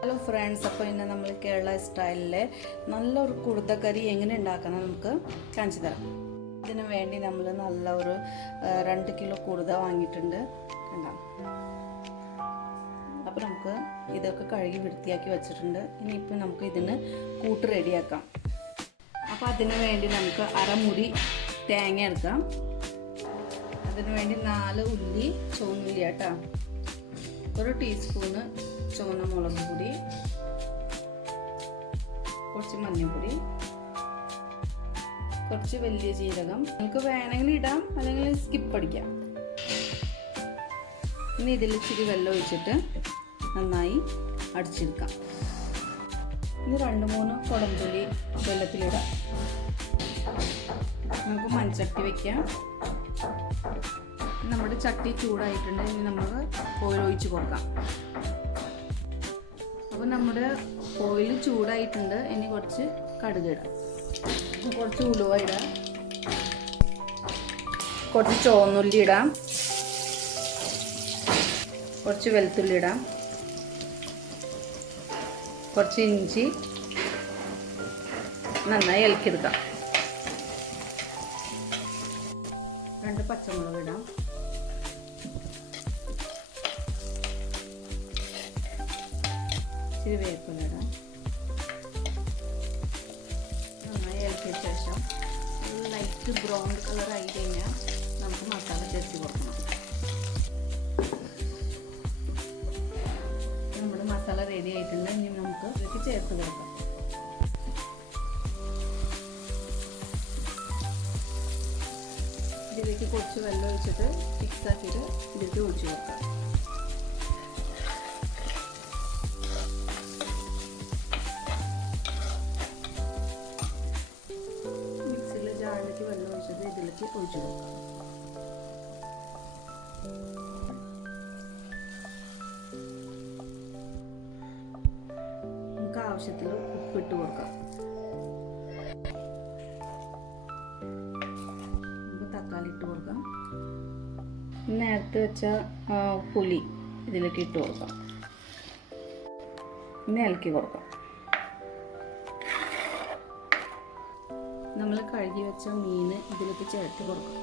Hello friends അപ്പോൾ ഇന്ന് നമ്മൾ കേരള സ്റ്റൈലിലെ നല്ലൊരു കുടുതക്കറി എങ്ങനെ ഉണ്ടാക്കണം നമുക്ക് കാണിച്ചു തരാം. ഇതിന് വേണ്ടി നമ്മൾ നല്ല ഒരു രണ്ട് കിലോ കുടുത വാങ്ങിയിട്ടുണ്ട്. കണ്ടാം? അപ്പോൾ നമുക്ക് ഇതൊക്കെ കഴുകി വൃത്തിയാക്കി വെച്ചിട്ടുണ്ട്. ഇനിയിപ്പോൾ നമുക്ക് ഇതിന് കൂട്ട് റെഡിയാക്കാം. അപ്പോൾ അതിന് വേണ്ടി നമുക്ക് അരമുറി തേങ്ങ എടുക്കാം. അതിനുവേണ്ടി നാല് ഉള്ളി ചുവന്നുള്ളി കേട്ടോ ഒരു ടീസ്പൂണ് ചുവന്ന മുളക് പൊടി കുറച്ച് മഞ്ഞൾപ്പൊടി കുറച്ച് വലിയ ജീരകം. നിങ്ങൾക്ക് വേണമെങ്കിൽ ഇടാം അല്ലെങ്കിൽ സ്കിപ്പ് അടിക്കാം. ഇനി ഇതിൽ ഇച്ചിരി വെള്ളം ഒഴിച്ചിട്ട് നന്നായി അടിച്ചെടുക്കാം. ഇനി രണ്ട് മൂന്ന് കുടംപുളി വെള്ളത്തിലിടാം. നമുക്ക് മൺചട്ടി വെക്കാം. നമ്മുടെ ചട്ടി ചൂടായിട്ടുണ്ട്. ഇനി നമുക്ക് ഓയിൽ ഒഴിച്ച് കൊടുക്കാം. അപ്പോൾ നമ്മുടെ ഓയിൽ ചൂടായിട്ടുണ്ട്. ഇനി കുറച്ച് കടുക് ഇടാം. കുറച്ച് ഉലുവ ഇടാം. കുറച്ച് ചുവന്നുള്ളി ഇടാം. കുറച്ച് വെളുത്തുള്ളി ഇടാം. കുറച്ച് ഇഞ്ചി നന്നായി ഇളക്കിയെടുക്കാം. രണ്ട് പച്ചമുളക് ഇടാം. ഇച്ചിരി വേപ്പില ഇടാം. നന്നായി ഇളക്കിയ ശേഷം ലൈറ്റ് ബ്രൗൺ കളർ ആയി കഴിഞ്ഞാൽ നമുക്ക് മസാല ചേർത്ത് കൊടുക്കണം. നമ്മുടെ മസാല റെഡി ആയിട്ടുണ്ട്. ഇനി നമുക്ക് ഇതിലേക്ക് ചേർത്ത് കൊടുക്കാം. ഇതിലേക്ക് കുറച്ച് വെള്ളം ഒഴിച്ചിട്ട് മിക്സ് ആക്കിയിട്ട് ഇതിലേക്ക് ഒഴിച്ചു കൊടുക്കാം. വെള്ളം ഇതിലേക്ക് ഒഴിച്ചു കൊടുക്കാം. നമുക്ക് ആവശ്യത്തിൽ ഉപ്പിട്ട് കൊടുക്കാം. നമുക്ക് നേരത്തെ വെച്ച പുലി ഇതിലേക്ക് ഇട്ട് കൊടുക്കാം. ഇനി ഇളക്കി കൊടുക്കാം. കഴുകി വെച്ച മീൻ ഇതിലേക്ക് ചേർത്ത് കൊടുക്കും.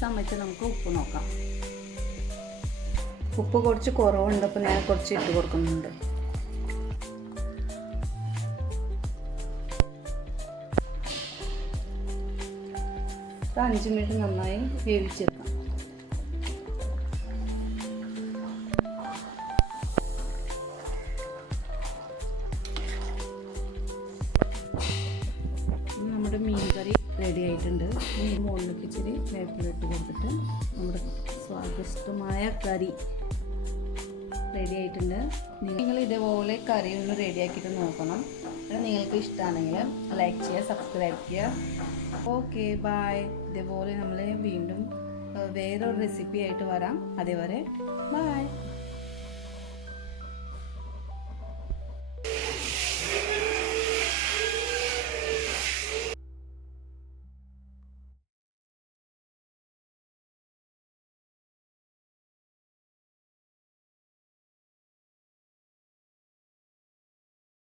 സമയത്ത് നമുക്ക് ഉപ്പ് നോക്കാം. ഉപ്പ് കുറച്ച് കുറവുണ്ട് അപ്പോൾ ഞാൻ കുറച്ച് ഇട്ട് കൊടുക്കുന്നുണ്ട്. ഒരു അഞ്ച് മിനിറ്റ് നന്നായി വേവിച്ചെടുക്കാം. നമ്മുടെ മീൻ കറി റെഡി ആയിട്ടുണ്ട്. ഇനി മുകളിലേക്ക് ഇച്ചിരി വേപ്പിലിട്ട് കൊടുത്തിട്ട് നമ്മുടെ സ്വാദിഷ്ടമായ കറി റെഡി ആയിട്ടുണ്ട് നിങ്ങൾ ഇതേപോലെ കറി ഒന്ന് റെഡി ആക്കിയിട്ട് നോക്കണം നിങ്ങൾക്ക് ഇഷ്ടമാണെങ്കിൽ ലൈക്ക് ചെയ്യുക സബ്സ്ക്രൈബ് ചെയ്യുക. ഓക്കെ ബായ് ഇതേപോലെ നമ്മൾ വീണ്ടും വേറൊരു റെസിപ്പി ആയിട്ട് വരാം. അതേവരെ ബായ്